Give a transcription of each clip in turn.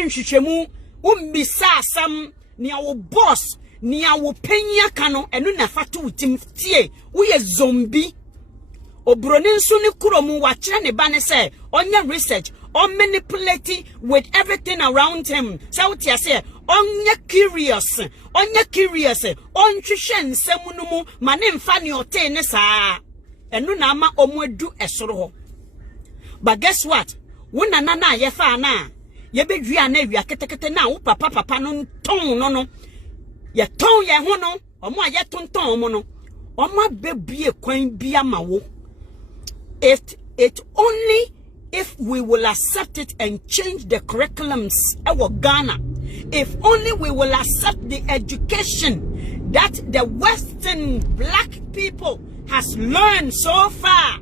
enhwehwemu umbisa asam ni awo boss ni awo penya kano enu na fatu utim tie uye zombie obroni nso ni kuromu wa kire ne ba ne se onye research on manipulate with everything around him so utia se onye curious on hwehwe nsem no mu ma ne mfa ne ote ne saa enu na ama omuedu esoro ho. But guess what? Wuna na ye fa na ye bedua na awia ketekete na wo papa no ton no ye ton ye ho no omo aye tonton omo no omo bebie kwan bia ma wo. It only if we will accept it and change the curriculums our Ghana. If only we will accept the education that the Western black people has learned so far.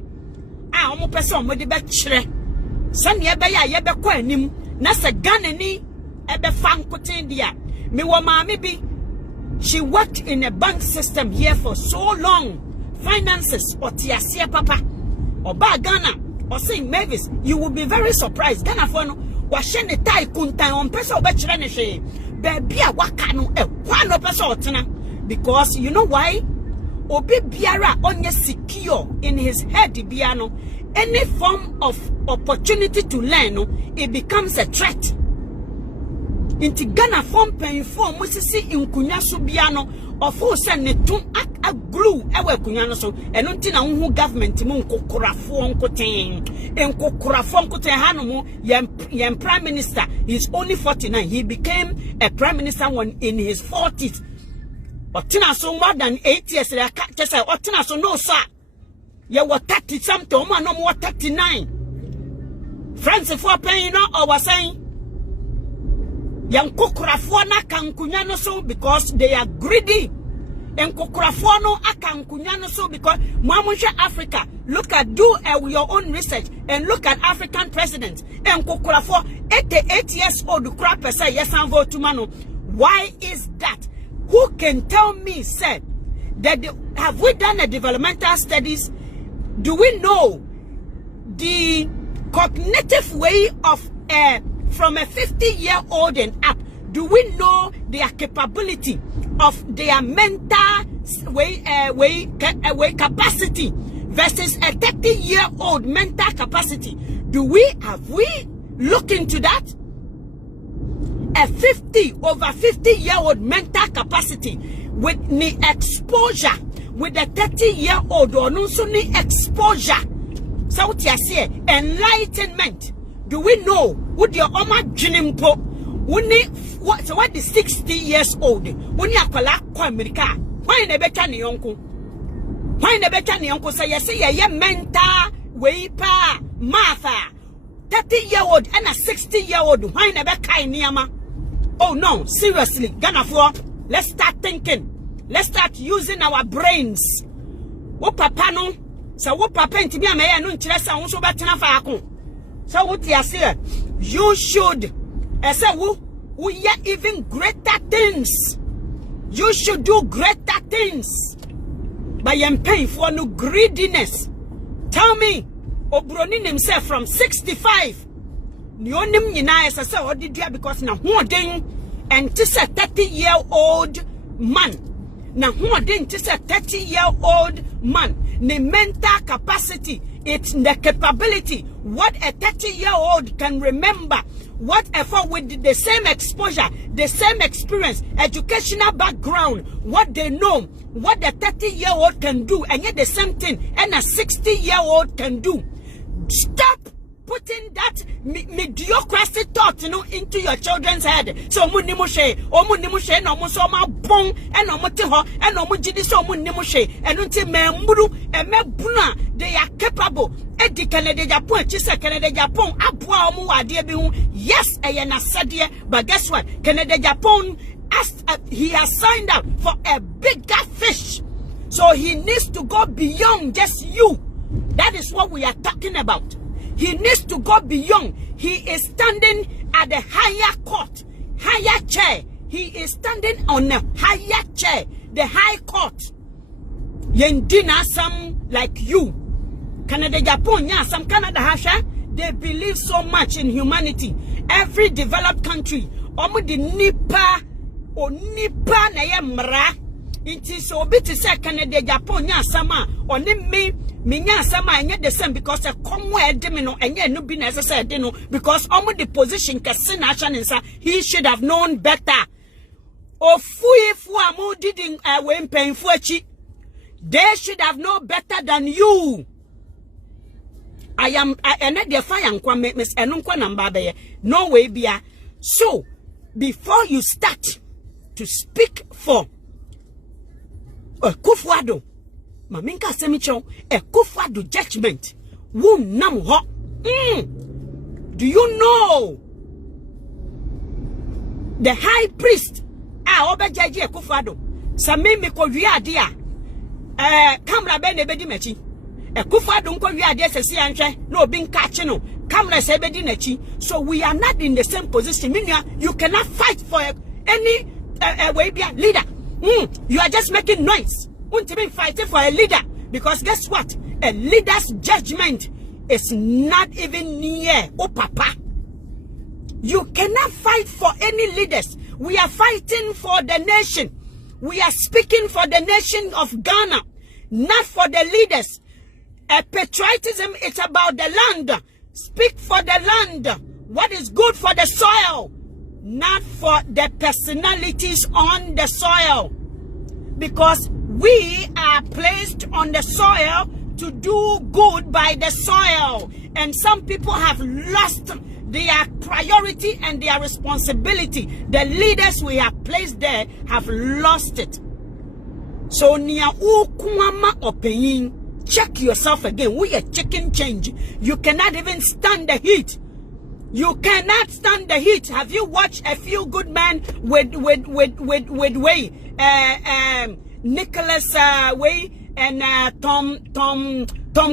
Omo person mo de be kire. Sane ebe ya ye be kwa anim na se Ghana ni ebe fankoten dia. Me wo maame bi, she worked in a bank system here for so long. Finances otiasie papa. Oba Ghana or saying Mavis, you will be very surprised. Ghana for no washe ne tai kuntan on person obe kire ne hwe. Baby a waka no e kwa no person otena. Because you know why? Obi biara onye secure in his head biano. Any form of opportunity to learn, it becomes a threat. Inti Ghana form pen form musisi inkunya so biano of who send ne tun a glue ewe kunya no so eno nti na hu government mu nkokorafo nkoten enkokorafo nkoten hanu mu yem prime minister is only 49. He became a prime minister when in his 40s. Otina so more than 8 years just say otina so no sir. You were 30 something, no more 39. Francis for paying no or was saying Yang Kokrafuana can kunyano so because they are greedy. And Kokrafuano akan kunyano so because Mamusha Africa, look at your own research and look at African presidents. And Kokrafo 88 years old crap say yes and vote to mano. Why is that? Who can tell me, said that have we done a developmental studies? Do we know the cognitive way of from a 50-year-old and up? Do we know their capability of their mental way capacity versus a 30-year-old mental capacity? Have we looked into that? A over 50-year-old mental capacity with the exposure with a 30-year-old or no sunni exposure. So what you say, enlightenment. Do we know what your oma jinimpo? What the 60 years old? When you akwala kwa America, why never can your uncle? Why never can your uncle say, ye mental way pa Martha 30-year-old and a 60-year-old? Why never kind niama? Oh no, seriously, Ghana for let's start thinking. Let's start using our brains. What papa no? So what papa nti bia me no nkyere sa won so betena fa akon. So what you say? You should say we even greater things. You should do greater things. By paying for no greediness. Tell me, Obroni himself from 65. Ni onim nyina say odidua because na hoden and this a 30-year-old man. Now, who didn't just a 30-year-old man? The mental capacity, it's the capability. What a 30-year-old can remember. Whatever with the same exposure, the same experience, educational background, what they know, what the 30-year-old can do, and yet the same thing, and a 60-year-old can do. Stop putting that mediocrity thought, into your children's head. So munimushe, omunimushe, no musoma bon, and omotiho, and omujidi so munimushe, and until membru, and mebuna, they are capable. Edi Canada Japan, Chisa Canada Japan, Abua Omu Adiebu. Yes, Ayana Sadia, but guess what? Canada Japan he has signed up for a bigger fish. So he needs to go beyond just you. That is what we are talking about. He needs to go beyond. He is standing at the higher court, higher chair. He is standing on a higher chair, the high court. Yendina some like you. Canada Japan, yeah, some Canada Hasha. They believe so much in humanity. Every developed country, omo di nipa na ye mra. Inti so obi ti say Canada, Japan nya asama, oni me nya asama enye the same because e komo e de me no enye no bi na say de no because omo the position kese na acha nsa. He should have known better. Ofuifu amu didn't we mpemfu achi. They should have known better than you. I am the fire and miss enunkwa namba be no way bia. So before you start to speak for Kufuado, Maminka Semicho, Kufuado judgment won't nam ho. Do you know the high priest? Obejaji Kufuado. Same me ko wi dia. Camera be ne bedi machi. Kufuado nko wi ade sesi anhwe na obi nka no. Camera se bedi nachi. So we are not in the same position. You cannot fight for any leader. You are just making noise. Won't even fighting for a leader because guess what? A leader's judgment is not even near. Oh papa. You cannot fight for any leaders. We are fighting for the nation. We are speaking for the nation of Ghana, not for the leaders. Patriotism is about the land. Speak for the land. What is good for the soil, not for the personalities on the soil. Because we are placed on the soil to do good by the soil. And some people have lost their priority and their responsibility. The leaders we have placed there have lost it. So nia ukwama opinion. Check yourself again. We are chicken change. You cannot even stand the heat. You cannot stand the heat. Have you watched A Few Good Men with Way, Nicholas Way and Tom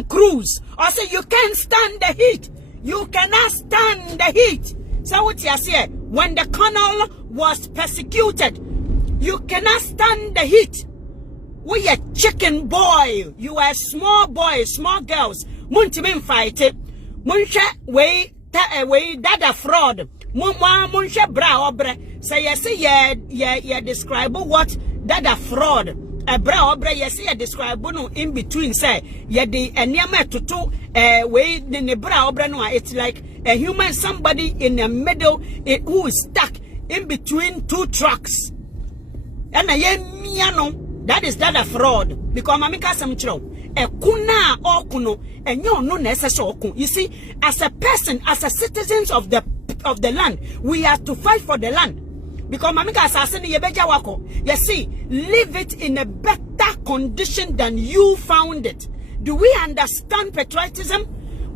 Cruise? Also, you can't stand the heat. You cannot stand the heat. So what you say? When the colonel was persecuted, you cannot stand the heat. We are chicken boy. You are small boys, small girls. Muntimin fight it. Munsha way dada fraud. Munsha bra obre. So you say yeah describe what dada fraud. A bra obre you say describe no in between say yeah the enyama tutu way the bra obre no. It's like a human, somebody in the middle who is stuck in between two trucks. And that is that a fraud. Because mamika samchro e kuna okuno enyo no necessary okun. You see, as a person, as a citizens of the land, we have to fight for the land. Because mamika asasini yebeja wako. You see, leave it in a better condition than you found it. Do we understand patriotism?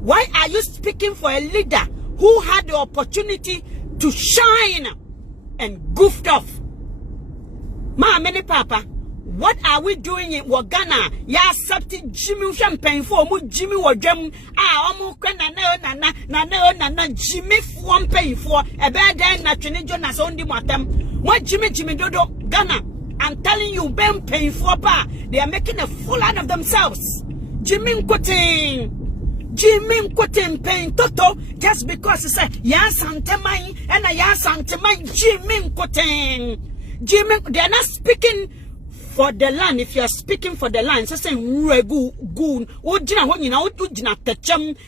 Why are you speaking for a leader who had the opportunity to shine and goofed off? Ma many papa. What are we doing in Ghana? Ya accepted Jimmy champagne for mu Jimmy wa jam omu kwena na Jimmy for pay for a bad day na twene Jonas on the matam. What Jimmy dodo Ghana? I'm telling you, Ben paying for pa. They are making a fool out of themselves. Jimmy Quoting paying toto just because he said yes antemai and a yes antemai Jimmy Quoting. Jimmy, they are not speaking for the land. If you are speaking for the land, so saying goon,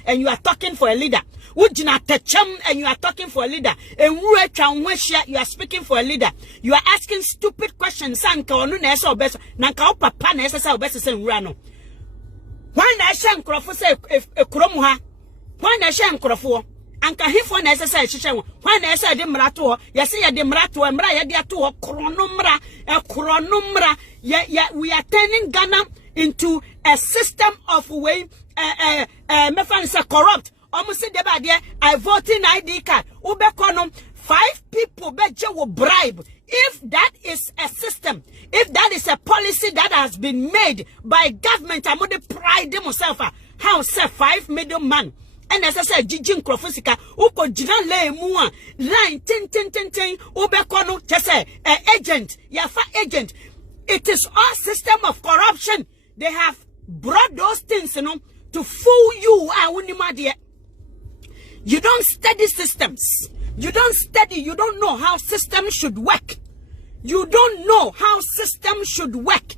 and you are talking for a leader. And you are talking for a leader. And you are speaking for a leader. You are asking stupid questions. Why na shan krofo say ekromu why na shan krofo anka hifo na say hihye why na say de mrato ye say ye de mrato mra ye de ato krono mra we are turning Ghana into a system of way me fan say corrupt almost de ba de I voting ID card ubekono 5 people beje will bribe. If that is a system, if that is a policy that has been made by government, I'm going to pride themselves. How say 5 million man? And as I said, Jijin Krofusika, Uko Jinan Le Mua, line 10, Ubekono, just say, agent, Yafa agent. It is our system of corruption. They have brought those things, to fool you. You don't study systems. You don't study. You don't know how systems should work. You don't know how systems should work.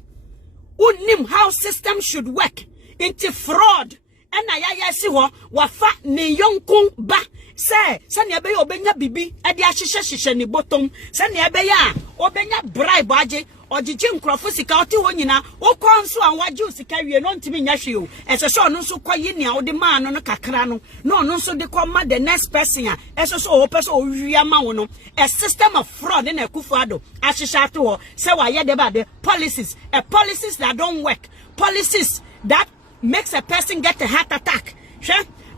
Unim how systems should work. Into fraud. And I see wafa ne yonkun ba. Say, sani abeya obenya bibi. Adi ashishe ni bottom. Sani abeya obenya bribe aje. Ojiji nkrofo sika oti ho nyina okonso anwaje sika wie no ntimi nya hwe o eseso ono nso koyi ne ode ma no kakra no no ono nso de koma the next person a eseso o person o wi ma wo no a system of fraud na Akufo-Addo ahihya to ho se wa ye de ba de policies that don't work, policies that makes a person get a heart attack.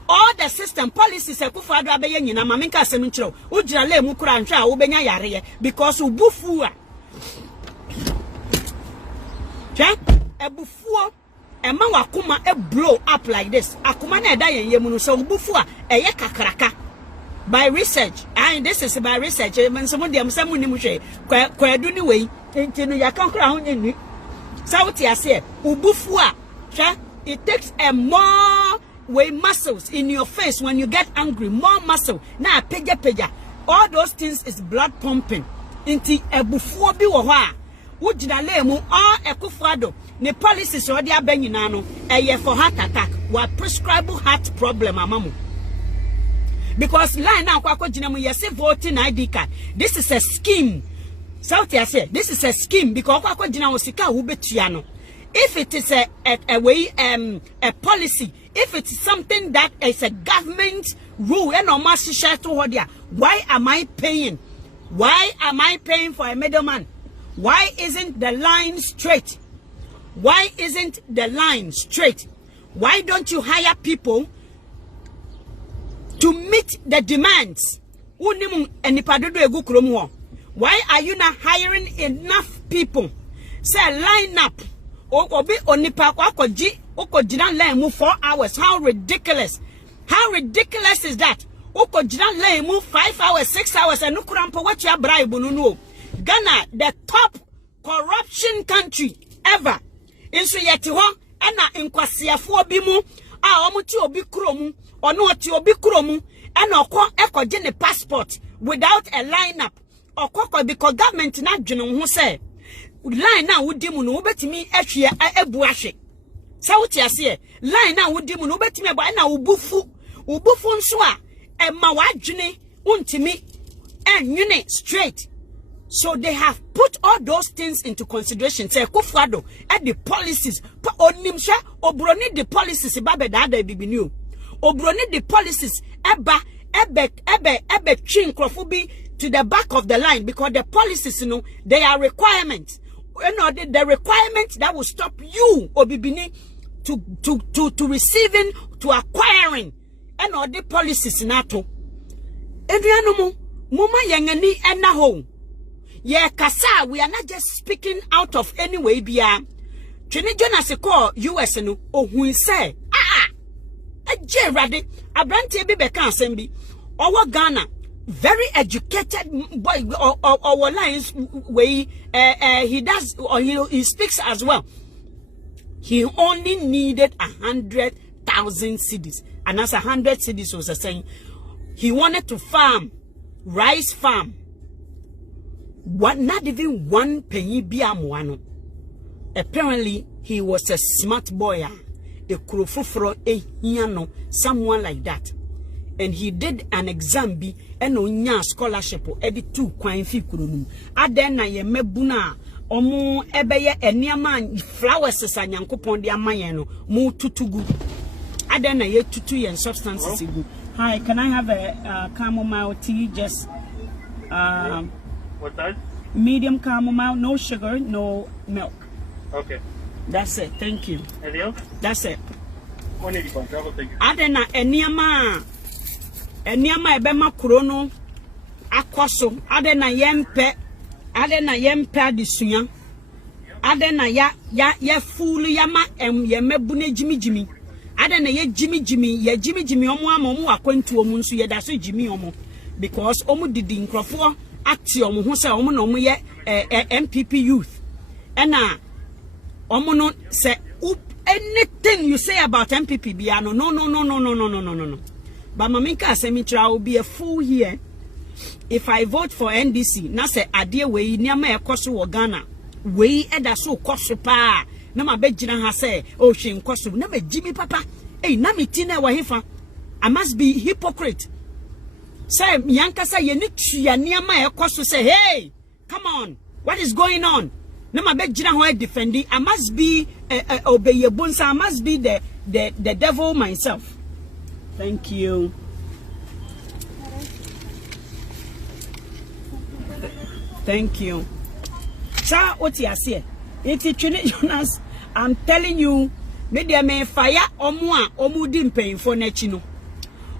All the system policies Akufo-Addo abeye nyina ma menka asem nkyerɛ o gira le mu kura nhwe a wo benya yare because ubufu a ebufuo ema wakuma e blow up like this. Akuma na eda yen yemu no so bufu a eye kakraka. By research, and this is by research. Men some dem say munim hwe kwadu ni wei enti no yakankra ho nyini. Sauti ase ubufu a it takes a more way muscles in your face when you get angry, more muscle. Na peja. All those things is blood pumping. Enti ebufuo bi wo ho a Ujinalemu all Akufo-Addo ne policies or the abenyina no for heart attack wa prescribe heart problem amamu. Because line now kwako jinamu yesi voting ID card. This is a scheme. Sauti ase this is a scheme because kwako jinamu sika ubetua no. If it is a way a policy, if it is something that is a government rule and why am I paying? Why am I paying for a middleman? Why isn't the line straight? Why isn't the line straight? Why don't you hire people to meet the demands? Why are you not hiring enough people? Say line up. 4 hours. How ridiculous. How ridiculous is that? 5 hours, 6 hours, and what you bribe no. Ghana, the top corruption country ever. Inso yeti ho ena nkwasiafo bi mu a omuti obi kromu ono oti obi kromu ena ekọ ne passport without a lineup. Okoko because government na dwene ho say line na wodi mu no obetimi ahwe ebu ahwe. Sauti ase line na wodi mu no obetimi eba na ubufu nso a ema wadwene untimi enwene straight. So they have put all those things into consideration. Say Akufo-Addo and the policies. Onimsha obroni the policies babe dada bibinu. Obroni the policies ebe chin to the back of the line because the policies they are requirements. The requirements that will stop you obibini to receiving to acquiring and all the policies nato. Edrianomo muma yengani ena home. Yeah, kasa, we are not just speaking out of any way. Bia, Trini Jonas call US no. Oh, who say a J Radi, a brandy bebe sembi. Our Ghana, very educated boy. Our lines way he does or he speaks as well. He only needed 100,000 cedis, and as 100 cedis was saying, he wanted to farm rice farm. What not even one penny biamuano. Apparently he was a smart boy, a kurofufro a hiano, someone like that. And he did an exam be and onya scholarship or edit 2 kwine fi kurunum. Adena ye mebuna omo ebeye eniaman flowers sa nyankopon de amayeno mu tutugu. Adena ye tutu yen substances gu. Hi, can I have a chamomile tea just what size? Medium chamomile, no sugar, no milk. Okay. That's it. Thank you. Anything else? That's it. 180 travel, thank you. Adena eniama ebema krono akwaso. Adena yempe adisunya. Adena ya fulu yama yemebune jimi. Adena ye jimi omo ama omo akwantu omo nso ye da so jimi omo because omo didi nkrofo ati omo ho say omo na omo ye MPP youth ena omo no say anything you say about MPP bia no But Maminka Semitra will be a fool here if I vote for NDC. Na se adie we niama ekoso wo Ghana. We eda so koso pa. Na mabejina ha say oh she nkoso na me Jimmy papa. Hey na me tina wa hefa. I must be hypocrite. Say yanka say ye ni tua niama ekoso say hey, come on. What is going on? Na mabejina ho defendi. I must be obeye bonsa. I must be the devil myself. Thank you. Thank you. Sir, what you say? It's Jonas. I'm telling you, media may fire omu dim paying for nechino.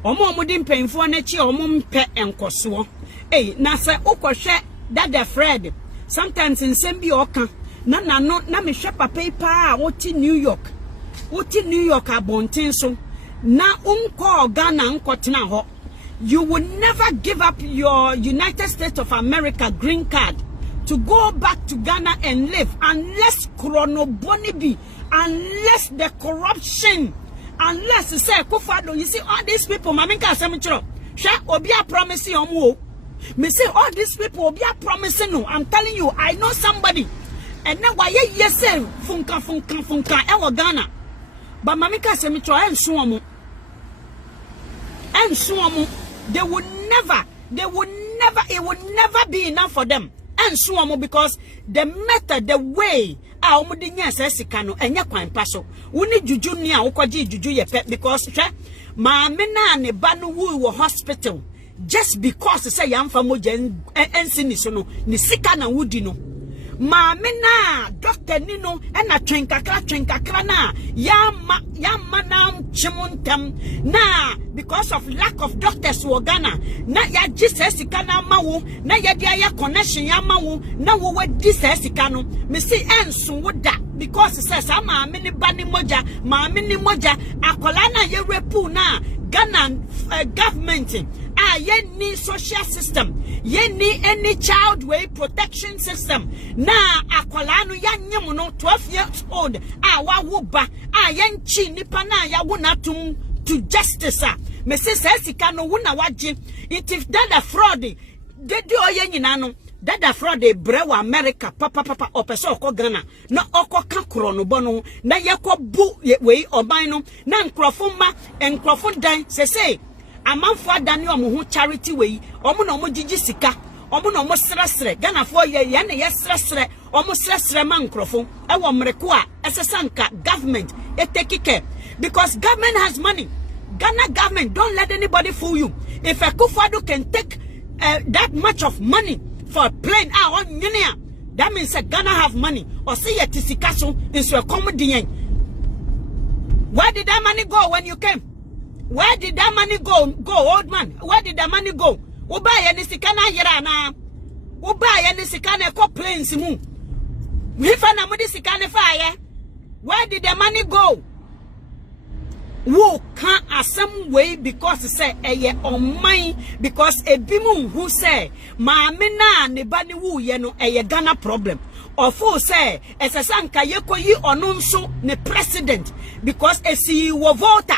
Omu dim paying for nechi omu pe enkoso. Hey, nasa okoshe that the Fred. Sometimes in Sembi Oka. Na me shepa paper oti New York. Oti New York abontin so. Na unko Ghana unko tina ho. You will never give up your United States of America green card to go back to Ghana and live unless chronoboni be, unless the corruption, unless you say Kufado. You see all these people, Maminka Semichro, Sha Obia promising omu. Me say all these people Obia promising no. I'm telling you, I know somebody. And now why yes funka ewa Ghana. But Maminka Semichro and Suomu. And Suomu. It will never be enough for them. And Suomu, because the method, the way, omudinya sesikano enya kwan paso. Uni juju ni ukwaji juju ye pet because maamena ne banu wo hospital just because say yamfa moja ensini no ni sika na wudi no. Maamena doctor nino ena twenkakra na yama na chimuntem na because of lack of doctors wo Ghana na ya Jesus sika na mawo na ya dia ya connection ya mawo na wo wadi sika no me see enso woda because says maame ni bani moja maame ni moja akola na ye repu na Ghana government ye ni social system ye ni any child way protection system na akola no ya nyem no 12 years old wa wo ba ye nchi nipa na ya wo natum to justice me say sika no wo na waje it if that fraud de oye nyina no that fraud brewa America papa opese okọ Ghana na okọ ka kro no bono na yekọ bu we oban no na nkrofo ma nkrofo dan say amanfo adane omo ho charity we omo na omo gigi sika omo na omo sresre Ghana fo ye na ye sresre omo sresre ma nkrofo e wo mreko a esesanka government e take care because government has money. Ghana government don't let anybody fool you. If a Kufado can take that much of money for a plane on Guinea, that means that Ghana have money. Or say a tisikaso is your comedy. Where did that money go when you came? Where did that money go, old man? Where did that money go? Ubaya ni sikana yerana. Ubaya ni sikana ko planes mu. Wifana mudi sikana fire. Where did the money go? Wo can some way because say on mine because a bimu who say maamena ne bani wu ye no Ghana problem or for say as a sanka yeko yi onunso ne president because a see wo voter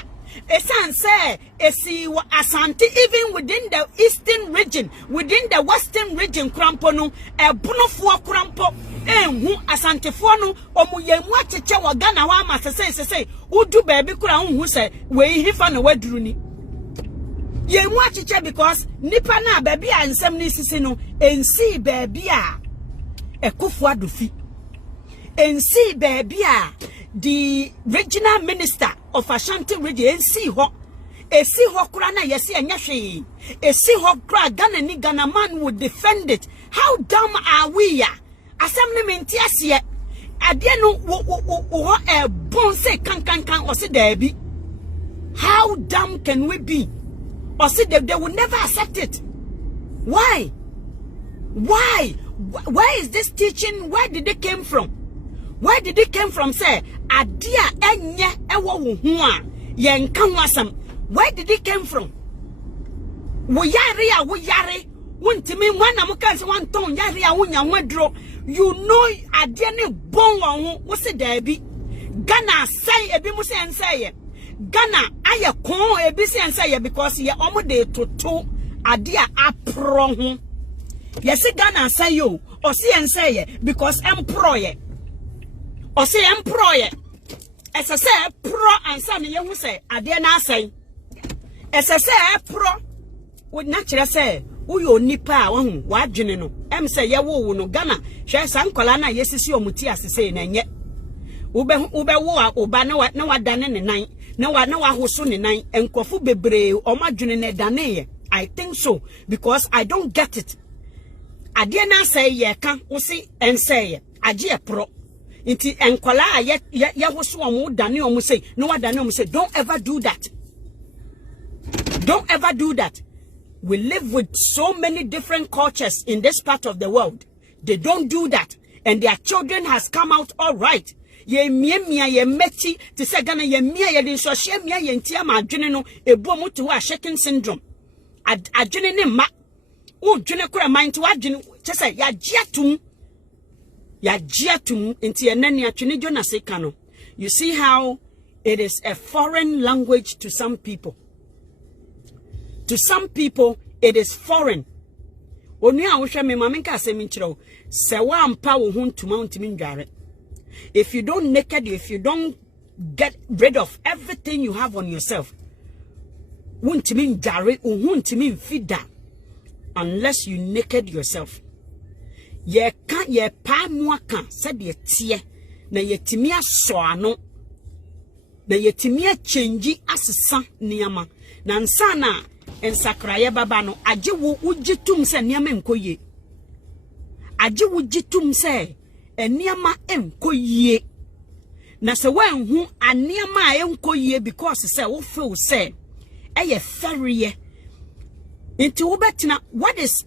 a san say a see wo asante even within the eastern region within the western region krampo no e bunofo krampo hu asantefo no omuyemu acheche wo Ghana wa ma say udu baby kura hu say we hifa na waduru ni yemu acheche because nipa na baby a nsem ni sisi no ensi baby a Ekufo Adofi ensi baby a the regional minister of Ashanti region ensi ho esi ho kura na yesi enya hwe esi ho kura Ghana ni Ghana man would defend it. How dumb are we ya? Assembly menti asiye ade no wo bon say kan or say there be. How dumb can we be? Or say they will never accept it. Why is this teaching? Where did it came from? Where did it came from? Say adia enye ewo wo ho a ye nka ho asam. Where did it came from? Wo yare wontimi wana muka se wan ton yare a wonya wadro. You know adia ne bon wo ho wo se there be. Ghana say ebi mu say enseye Ghana aye kon ebisi and say because ye omo de toto ade a apro ho. Yes, Ghana say yo, or see and say because employe. Or say employe. As I say pro and some ye who say ade na say. As I say pro would naturally say uyo nipa won wadwene no em say ye wo no Ghana hwe sankola na yesisi omuti asese na nye ube wo a oba na wadane ne nan na wa hoso ne nan enkofu bebre omadwene ne dane ye. I think so because I don't get it. Ade na say ye ka wo si ense ye age e pro nti enkola a ye hoso omu dane omu say no wadane omu say don't ever do that. Don't ever do that. We live with so many different cultures in this part of the world. They don't do that. And their children has come out all right. Ye mia ye meti to say Ghana ye mia ye din so she mia ye ntia ma adwene no ebu mu to wa shaking syndrome. Adwene ne ma. O dwene kura mind to adwene che say ya giatum. Ya giatum nti enani atwene Jonas eka no. You see how it is a foreign language to some people. To some people, it is foreign. If you don't naked, if you don't get rid of everything you have on yourself, unless you naked yourself. Ye can't ye pa mwaka said ye tie na ye timia soano na ye timia change asesa niyama na nsana ensakraye baba no age wo ujitum se niama enkoye age wo jitum se eniama enkoye na se wanhu aniama enkoye because se wo feel se eye ferriye into wo betina what is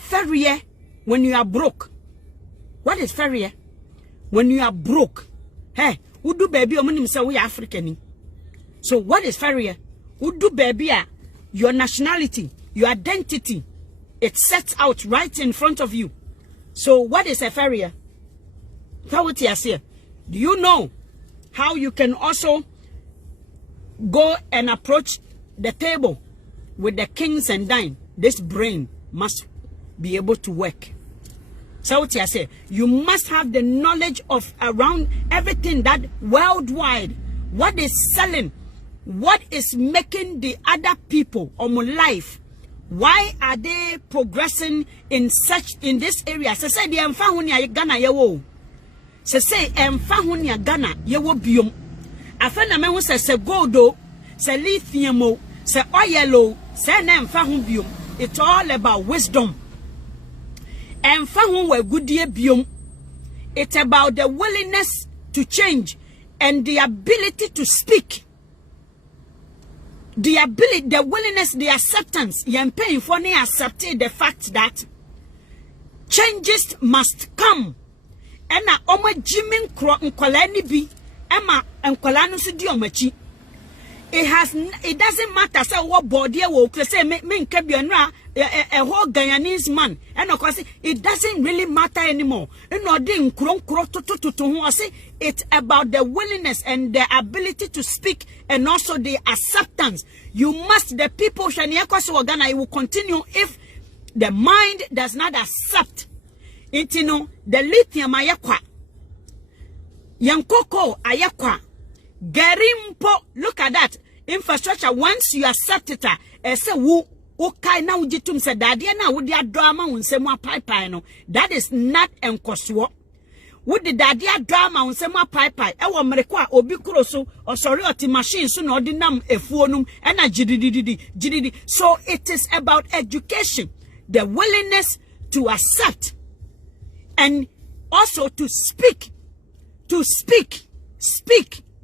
ferriye when you are broke? What is ferriye when you are broke? Hey, udu baby omunim se we African. So what is ferriye? Udu baby, your nationality, your identity, it sets out right in front of you. So what is a farrier? Do you know how you can also go and approach the table with the kings and dine? This brain must be able to work. So what I say, you must have the knowledge of around everything that worldwide, what is selling, what is making the other people on my life? Why are they progressing in this area? Se say the emfahunia Ghana yewo. Se say emfahunia Ghana yewo biom. Afena me hu se gold, se lithium, se oil, se na emfahun biom. It's all about wisdom. Emfahun we goodie biom. It's about the willingness to change and the ability to speak. The ability, the willingness, the acceptance, you're paying for me accepting the fact that changes must come. And na oma jimin kro nkolani bi, ema nkolanu su di omachi. It doesn't matter say what body wo say me nke bia a whole Guyanese man. And of course it doesn't really matter anymore. It's about the willingness and the ability to speak and also the acceptance. You must, the people it will continue if the mind does not accept it. You know, the lithium ayakwa yankoko ayakwa gerimpo. Look at that infrastructure. Once you accept it, say woo. Okay, now ujitum said that na would ya drama unsema pipe no. That is not enkoswo. Would the dadia drama unsema pipe ewa mrekwa obi kuroso or sorry oti machine so no dinam efuonum ena jididi. So it is about education, the willingness to accept and also to speak.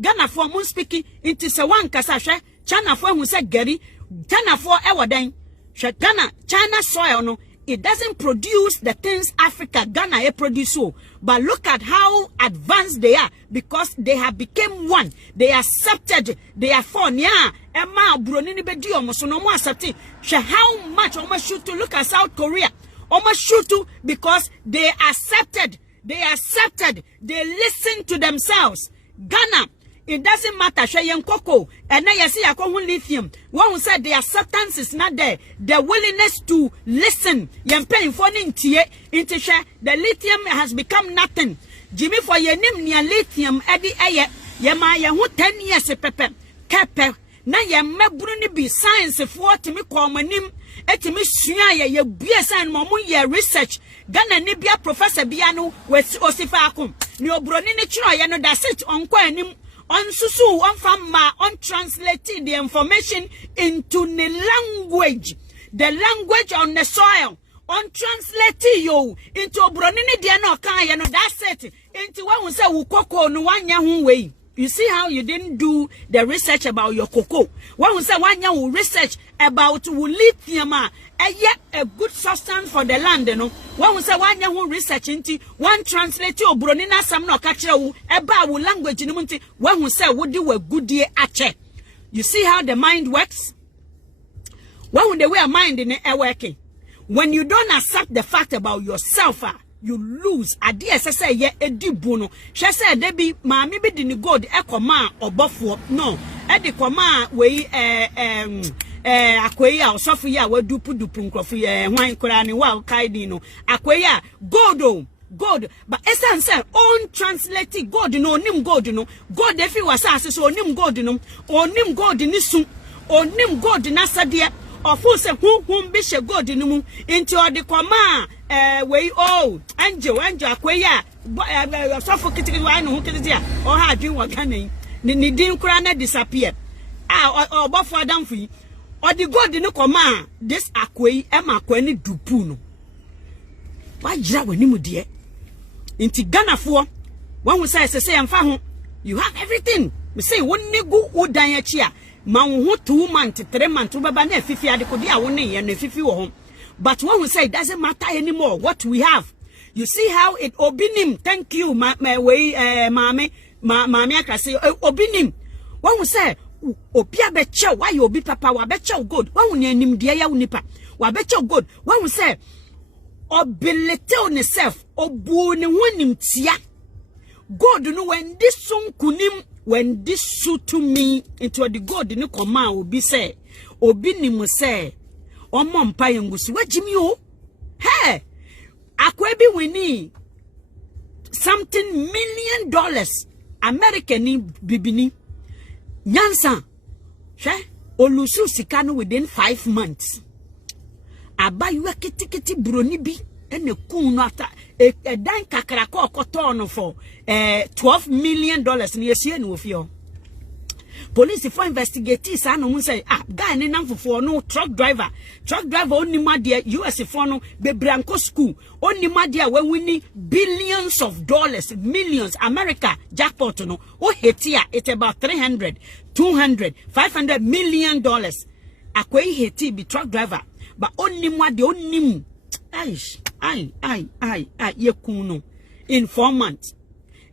Ghana for mun speaking into se wan kasa hwe China for hu se gari China for ewodan Ghana, China soil, no, it doesn't produce the things Africa, Ghana, produce. But look at how advanced they are because they have become one. They accepted, they are for yeah. Emma Brunini Bedio, so no more accepting. How much almost shoot to look at South Korea? Almost shoot to because they accepted, they listen to themselves. Ghana, it doesn't matter she yen cocoa and now you see a lithium. One said the acceptance is not there, the willingness to listen. Yen paying for into share the lithium has become nothing. Jimmy for your name near lithium Eddie Aye Yama who 10 years a pepe kepe na ye mebruni be science for to me call my name etimi sua ye biasa and momo ye research Ghana ni bia professor biano with osifakum ni obroni ni chiro ye no da sit on kwa anim on susu on fama on translating the information into the language on the soil on translating you into obroni ni dia no kan ye no da sit into one say wo koko no wanya hu we. You see how you didn't do the research about your cocoa. One will say one year will research about lithium, a good substance for the land, you know. One will say one year will research into one translate your bronina some no catch you about language in the one will say would do a good year ache. You see how the mind works? One will the way a mind in a working. When you don't accept the fact about yourself, you lose. A dear say ye a dibuno. She said they be mammy be the god a command or buffo. No, at the command way Aquaya or Sophia will do put coffee wine crani wow kaidino. Aquaya godo. God, but Esan said, on translated God, no nim God, no God if he was asked, so nim God, no or nim God in this or nim God in Asadia. Of course, whom Bishop God in the moon into the command way Angel Aquaya suffocating wine who can there or had you what canning. The Nidim Crana disappear. Or Buffalo Dunphy or the God in the command this Aquay Emma Queni Dupuno. Why Jawa Nimu dear? Into Ghana for one will say, I'm found you have everything. We say, one nigga would die a cheer. Man, 2 months, 3 months, Baba, 50 and the 50 home. But one will say, it doesn't matter anymore what we have. You see how it obinim. Thank you, my way, mammy, I can say, obinim. One will say, Opia betcha, why you be papa, wa betcha good. One will name him dear unipa, wa betcha good. One will say, obilete on yourself, obune wanim tia. God, no, when this song kunim. When this suit to me into the God in the command will be say, Obini must say, or Mom Payangusi, what Jimmy? Hey, Akwebi winning something $1 million American bibini Nyansa, she Olusu Sikano within 5 months. Aba you a kitty bronibi and a coon after a dan kakarako kotono for $12 million near Sien with you. Police for investigators and no say guy in for no truck driver only my dear US for no be Branco school only my dear when we need billions of dollars millions America jackpot no oh Haiti it's about 300 200 500 million dollars akwai Haiti be truck driver but only my the only ye kuno in 4 months.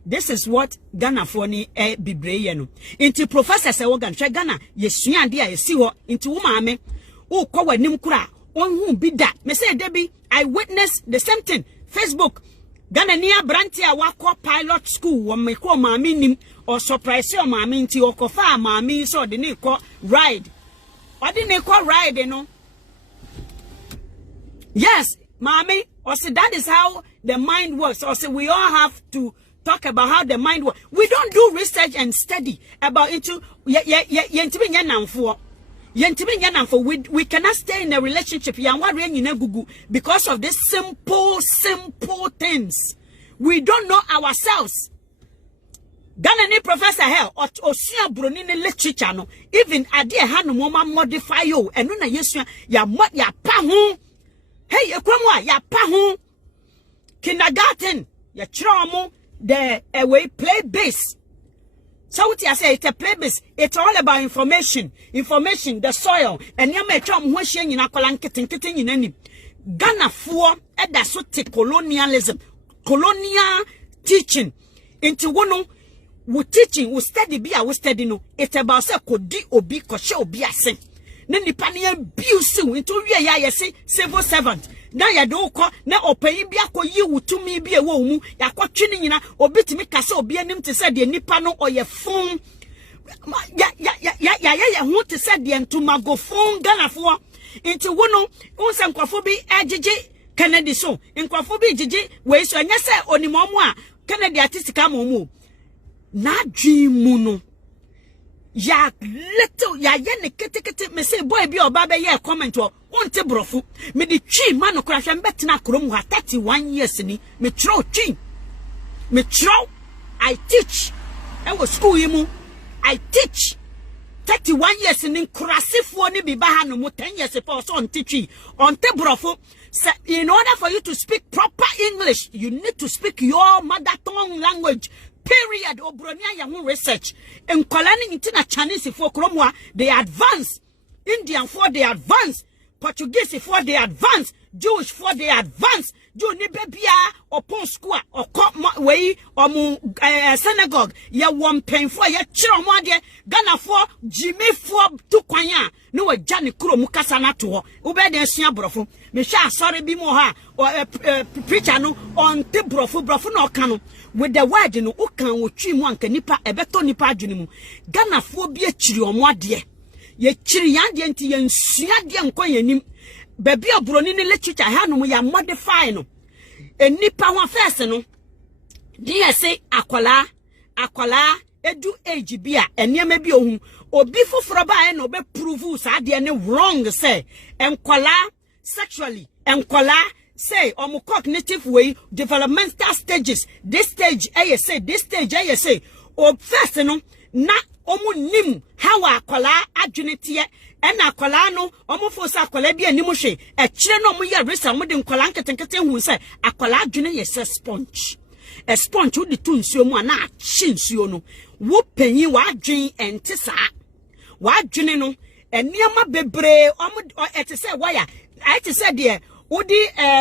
This is what Ghana for ni bibreye no. Inti professor se wogan hwe Ghana yesua ade a yesi ho inti wo maame wo kwa wanim kura onhu bi da. Me say debi I witnessed the same thing. Facebook Ghana ni abranti a wakọ pilot school wo me ko maame nim or surprise your maame inti okofa maame so de ne ko ride. Odi ne ko ride no. Yes, Mommy, or say that is how the mind works. Or say we all have to talk about how the mind works. We don't do research and study about into we cannot stay in a relationship because of these simple things. We don't know ourselves. Ghana professor hell or Bronini literature no even idea hanu mama modify you and no yesu ya pahu. Hey, ekwamwa ya pahu kindergarten ya chromo the away play base. So what I say it's a play base. It's all about information, the soil, and you may try more sharing in a kitten in any Ghana for that so colonialism, colonial teaching into one we teaching we study be we study no. It's about say kodi obi koshe obi ase. Nani pania biusu into we ya yesi civil servant na ya do ko na opanyin bi akoyi wutumi bi ewo mu ya kwatwe ni nyina obitimi kase obi anim te se de nipa no oye fun ya who to say the entomagophone Ghana for into wono unsan kwafobi ejiji Kennedy so in kwafobi jiji we so anya say onimomo a Kennedy atisika momo na dream no ya little ya ne kete me say boy bi oba be ye comment o wonte brofu me di twi ma no kra hwe mbetena krom ha 31 years ni me tro twi me tro I teach I was school yimu I teach 31 years in Krasifo ni biba ha no mo 10 years for so on teach on te brofo. In order for you to speak proper English, you need to speak your mother tongue language. Period. Obronia ya research. In kolani intina Chinese for kromwa they advance. Indian for they advance. Portuguese for they advance. Jewish for they advance. Jew ni bebia upon square or way or synagogue. Ya one pain for ya chiromwade. Ghana for Jimmy for tukwanya. No Johnny Kuro Mukasana to Ubede Sia Brofo. Misha sorry be more or preacher no on the brofo no cano with the word no ukan with trim one canipa a beto nipa junimu. Ghana for be a chiri or more dear. Ye chiri yandianti and siadian coyanim. Baby of Bronini literature hanu ya modify no. A nipa one first no. Dear say aquala edu age bia and near maybe ohun or before for a buy no be prove sa de any wrong say and kwala sexually and kwala say or cognitive way developmental stages this stage I say or first no na omu nim how akwala adwene and akwala no omu fo sa akwala bia nimu hwe e kire no omu ye resa omu de nkwala nketenkete hu say akwala adwene ye sponge. A sponge who the tune so mo na chin so no wo panyin wa dwen ente saa wa dwene no eniama bebre ete say wire I te say there odi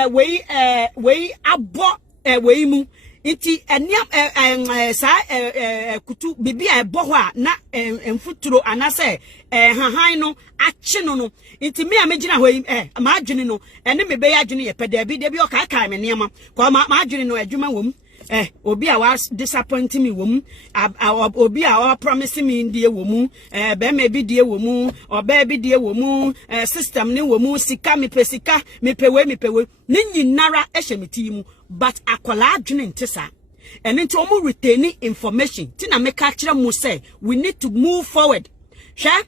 we abo we mu nti eniam saa kutu bibia ebo ho a na emfuturo anase hahan no achi no nti me amegina ho ma adwene no ene me be ya adwene ye peda bi de bi o ka me niama ko ma adwene no adwuma wom obi a was disappointing me wom obi a was promising me in die wom be me bi die wom oba bi die wom system ni wom sika me pewe ni nyinara ehemiti mu but akola adwene ntesa and into omo retaining information tina meka kire mu say we need to move forward sha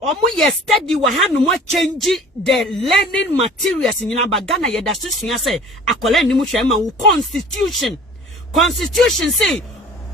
omo ye study wa hanu mo change the learning materials nyina ba Ghana ye da susua say akola ni mu hwe ma wo constitution say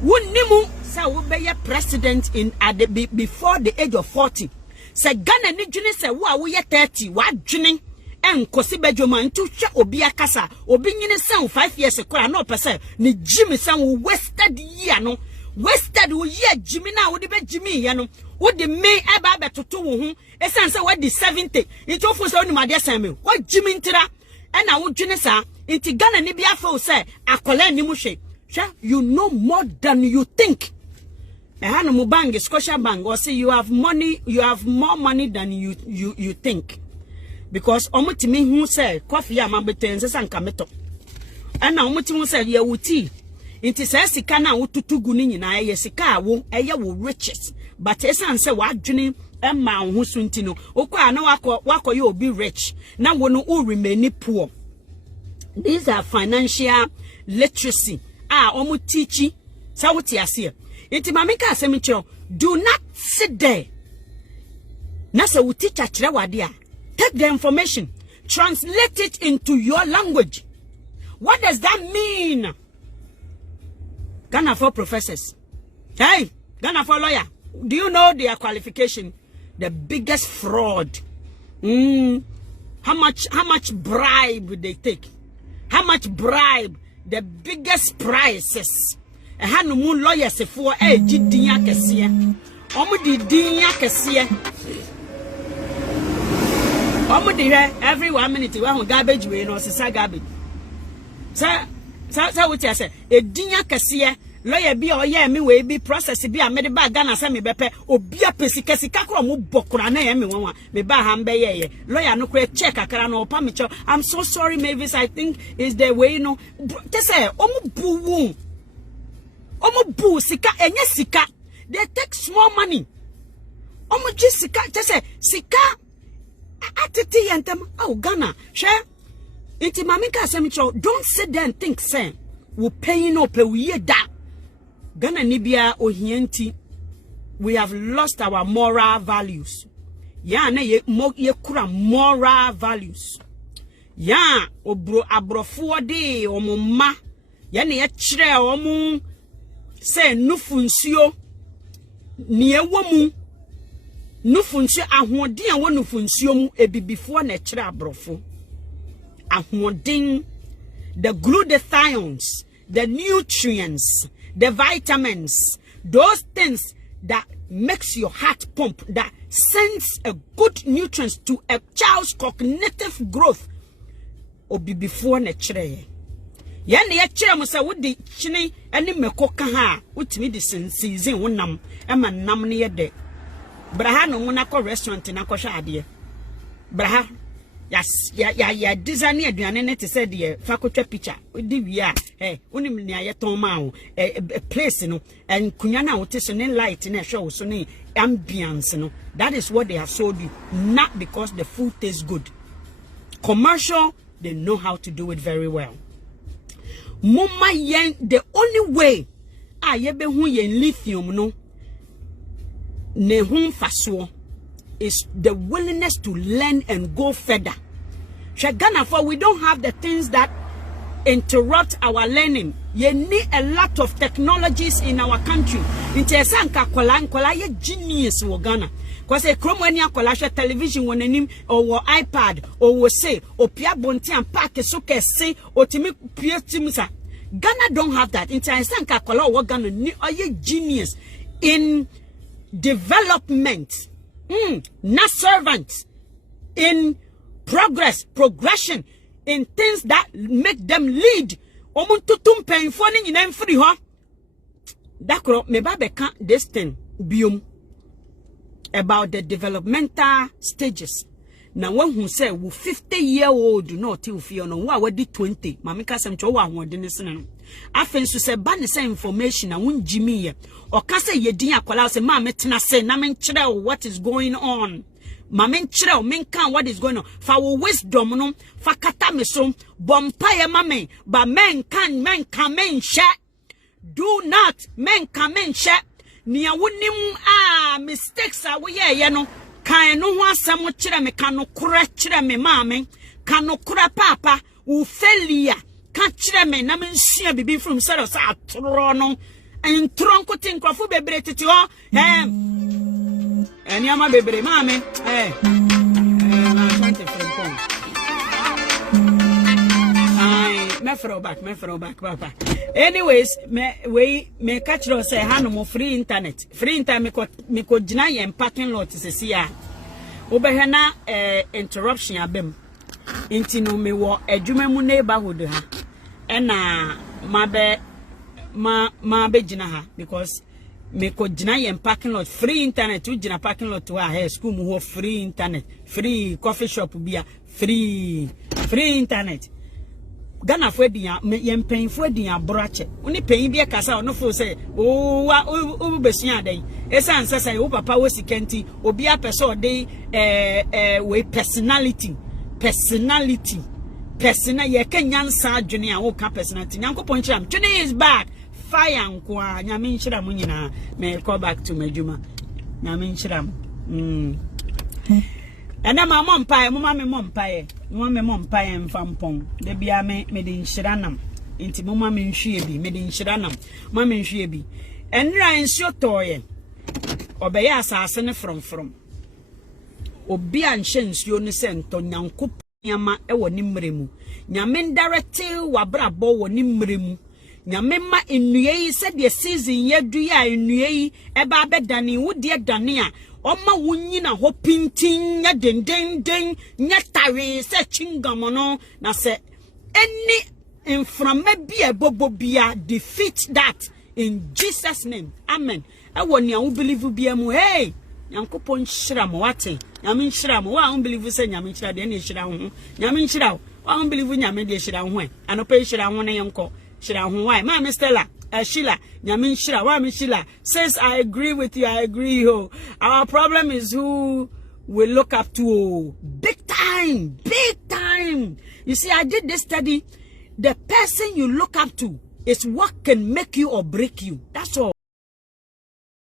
wunimu say wo be ye president in at the before the age of 40 say Ghana ni dwene say wo a wo ye 30 wa dwene enkosi bedwoma ntu hwe obi akasa obi nyine say 5 years kora na opese ni jimi say wo wasted year no wasted wo year jimi na wo de be jimi ye no wo de me eba betoto wo hu esan say what the 70 itu fo say onima de san me wo jimi ntira ena wo dwene sa inti Ghana ni bia fa say akola ni mu hwe you know more than you think. Ehanu bank Scotia Bank or say you have money, you have more money than you think. Because omutimi hu say coffee amabete nse sanka meto. Ana omutimi hu say ye wuti. Inti say sika na wotutugu ni nyina ye sika wo eye wo riches. But esan say wadwene emma hu so nti no. Okwa na wako ye obi rich. Na wo no o remain poor. These are financial literacy. Omu teaching. Sa wuti ase. Inti mamika asemicho, do not sit there. Nasa wuti chachira wadia. Take the information, translate it into your language. What does that mean? Ghana for professors. Hey, Ghana for lawyer. Do you know their qualification? The biggest fraud. How much bribe they take? How much bribe? The biggest prices. Hanu mu lawyers for jidinya kesiye. Omu di dinya kesiye. Omu di every 1 minute we have garbage we no sisa garbage. Sa what you say? E dinya kesiye. Lawyer bi oye me we bi process bi a me de ba Ghana say me bepe obi a pesika sika kro mu bokura na ye me wanwa me ba ha mbe ye lawyer no kre check akara no pa me cho I'm so sorry Mavis, I think is the way you know te say omu bu sika enye sika they take small money. Omoji sika, just sika atete yentem. Oh Ghana, share. Inti mamika semicho. Don't sit there and think, say, we pay no pay we da. Ghana nibia ohienti. We have lost our moral values. Ya ne ye kura moral values. Ya abrofo de omoma. Ya ne ye kire omu se nufunsuo ne ewomu nufunsuo ahoden a wo nufunsuo mu ebibifo na kire abrofo ahoden, the glutathions, the nutrients, the vitamins, those things that makes your heart pump, that sends a good nutrients to a child's cognitive growth. Obi before na kire ya na ya kire mo se wodi chini ene mekoka ha utimi di season wonam e ma nam ne ye de braha no na ko restaurant na ko hwa ade braha ya design aduane ne te se de fa ko twa picture di wi a unim ne ayeton ma wo place no en kunya na wote so ne light na hwe wo so ne ambience no. That is what they have sold you, not because the food tastes good. Commercial, they know how to do it very well. Mama yen, the only way yebe hu yen lithium no ne hu faso is the willingness to learn and go further. Shagana, for we don't have the things that interrupt our learning. You need a lot of technologies in our country. Interesanka kola ye genius wo Ghana. Because a chrome when you collage television when anim or iPad or say or Pia Bonti and Park so say or Timmy Pia Timusa. Ghana don't have that. Interesanka kola wo Ghana are ye genius in development. Not servant in progression in things that make them lead. Omuntutum pain phoning in free ho. Dakro me ba beka this thing biom about the developmental stages. Now one who say we 50-year-old not till fear no wa wadi 20. Mamika sem cho wa hoden sen. Afen so say ba ne say information na won jimi ye. O ka say ye din akola say ma metena say na men kire what is going on. Mamen kire men kan what is going on. Fa wo wisdom no fa kata me so bompa ye mamen ba men kan men she. Do not men kan men she. Nia wonim mistakes a wo ye no kan no ho asam kire me kan no kura kire me mamen kan no kura papa wo failure kan kire me na men sua bibi from say atro no en tronko tinkrofo bebre tete ho eni ama bebre mamen na tante from me throw back papa. Anyways, me catch us say hanu free internet me ko gina ye parking lot sesi a obehena interruption abem inti no me wo adwuma mu neighborhood ha ena ma be gina ha because me ko gina ye parking lot free internet u gina parking lot wa ha school mu ho free internet free coffee shop bia free internet. Ghana for dia yen pain for dia broache oni pain bia kasa no fo say o besua dai esa ansa say o papa wo sikenti obi apeso dey we personality ye kenyansa adwene a wo ka personality nyankopon chiram twene is back fire nko a nyame nchira mu nyina me call back to majuma nyame nchira ana mama mpae mama me mpae mfampon de bia me de nhyiranam enti mama me nhwie bi me de nhyiranam mama me nhwie bi enra nsio toye obeye asase ne from obi anhye nsio ne sento nyankopon yama ewo ni mremu nyame ndarete wabrabo wo ni mremu nyame ma enuyei se de season yedu ya enuyei eba abedane wo de dane a Oma wunyina ho pintin nya den nya tare se chingam no na se any inframa bia bobo bia defeat that in Jesus name amen. I want you believe bia mu hey yankopon hira mo wate nyame hira mo wa believe say nyame hira de na hira ho nyame hira wa believe nyame de hira ho anopa hira ho na yenko hira ho why ma Stella Sheila, Nyamin Sheila, Wami Sheila says, I agree with you. I agree. Oh, our problem is who we look up to. Oh, big time, big time. You see, I did this study. The person you look up to is what can make you or break you. That's all.